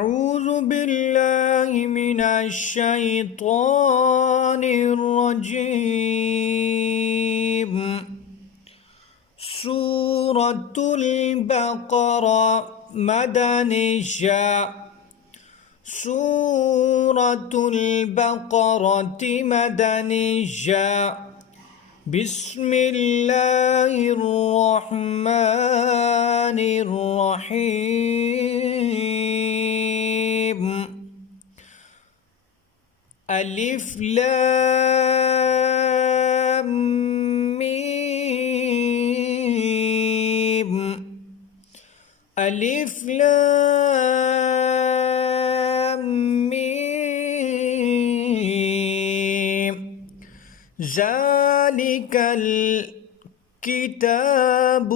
أعوذ بالله من الشيطان الرجيم. سورة البقرة مدنية. سورة البقرة مدنية. بسم الله الرحمن الرحيم. ألف لام ميم. ألف لام ميم. ذلك الكتاب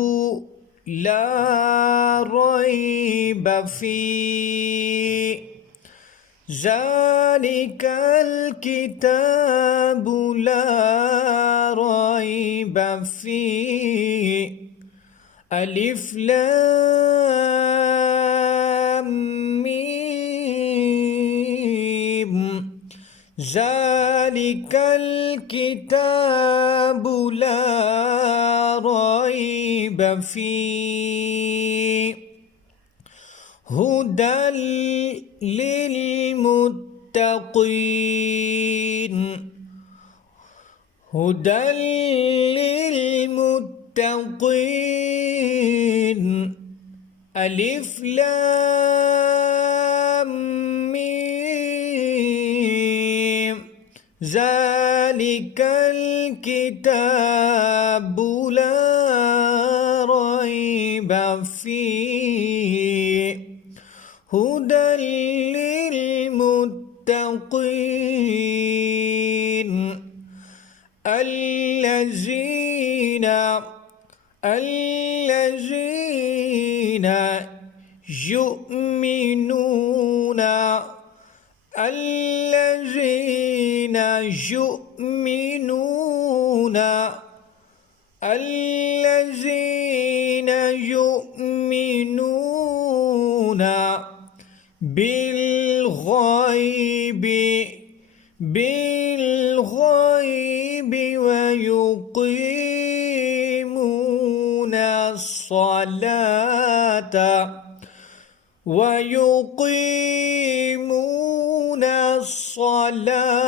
لا ريب فيه. ذلك الكتاب لا ريب فيه. ألف لام ميم. ذلك الكتاب لا ريب فيه. هدى للمتقين. هدى للمتقين. ألف لام ميم. ذلك الكتاب لا ريب فيه. هدى للمتقين الذين يؤمنون الذين يؤمنون الذين يؤمنون بالغيب ويقيمون الصلاة ويقيمون الصلاة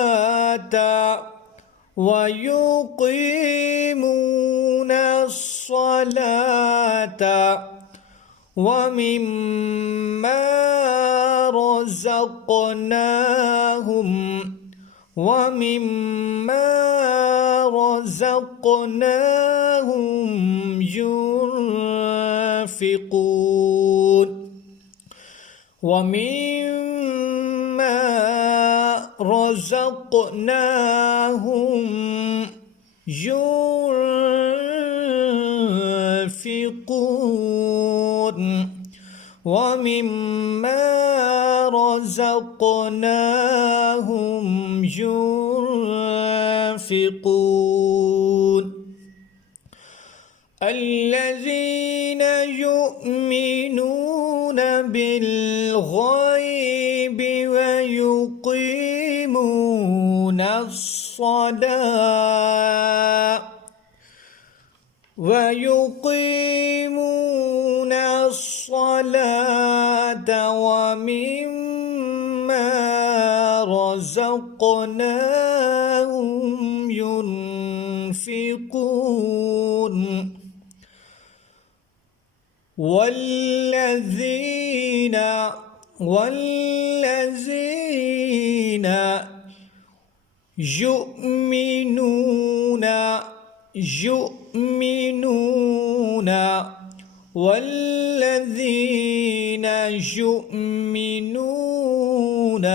ويقيمون الصلاة ومما رزقناهم ينفقون. ومما رزقناهم ينفقون. ومما رزقناهم ينفقون. الذين يؤمنون بالغيب ويقيمون الصلاة ومما رزقناهم ينفقون. والذين يؤمنون والذين يؤمنون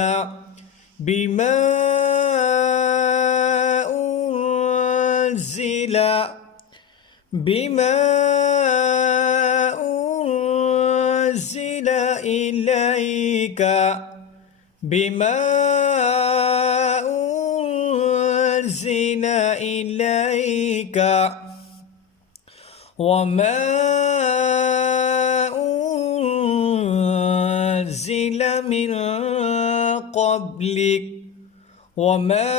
بما أنزل إليك وما أنزل من قبلك وما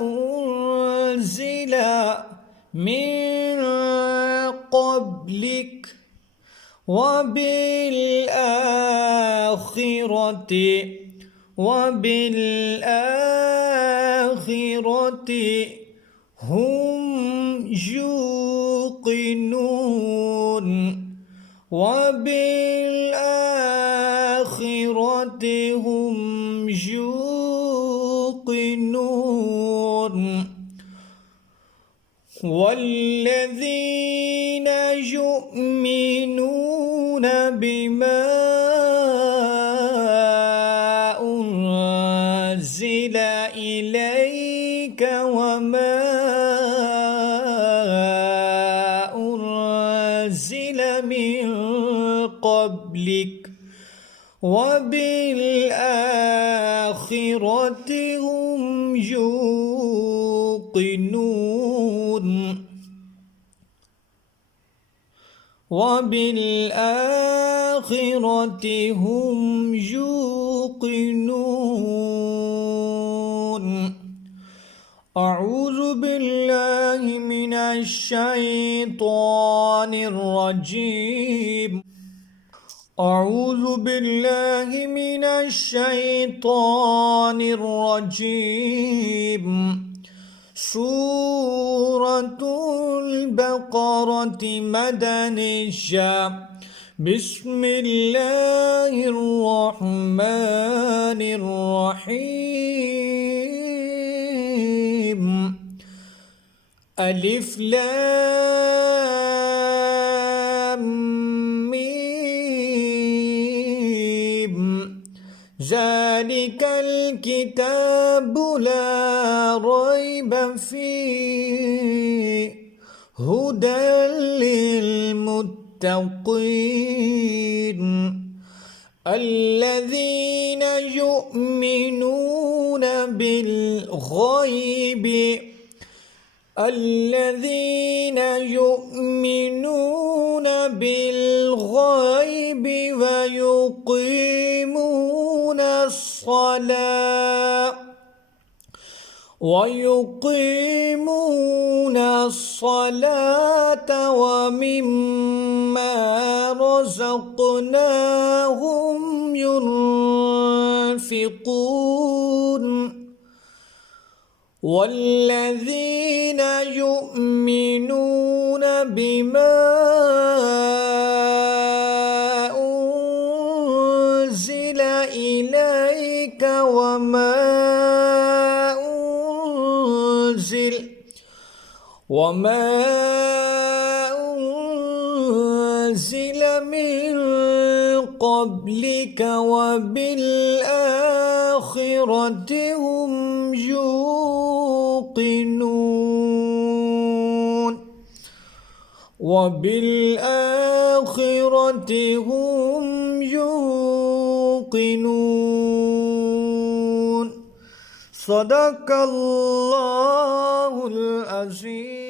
أنزل من قبلك وبالآخرة هم يوقنون وبالآخرة هم يوقنون والذين يؤمنون بما أنزل إليك وما أنزل من قبلك وبالآخرة هم يوقنون وبالآخرة هم يوقنون. أعوذ بالله من الشيطان الرجيم. أعوذ بالله من الشيطان الرجيم. سورة البقرة مدنية. بسم الله الرحمن الرحيم. ألف لام ميم. ذلك الكتاب لا ريب فيه هدى للمتقين الذين يؤمنون بالغيب ويقيمون الصلاة ومما رزقناهم ينفقون والذين يؤمنون بما أنزل إليك وما أنزل من قبلك وبالآخرة هم يوقنون وبالآخرة هم يوقنون. صدق الله العظيم.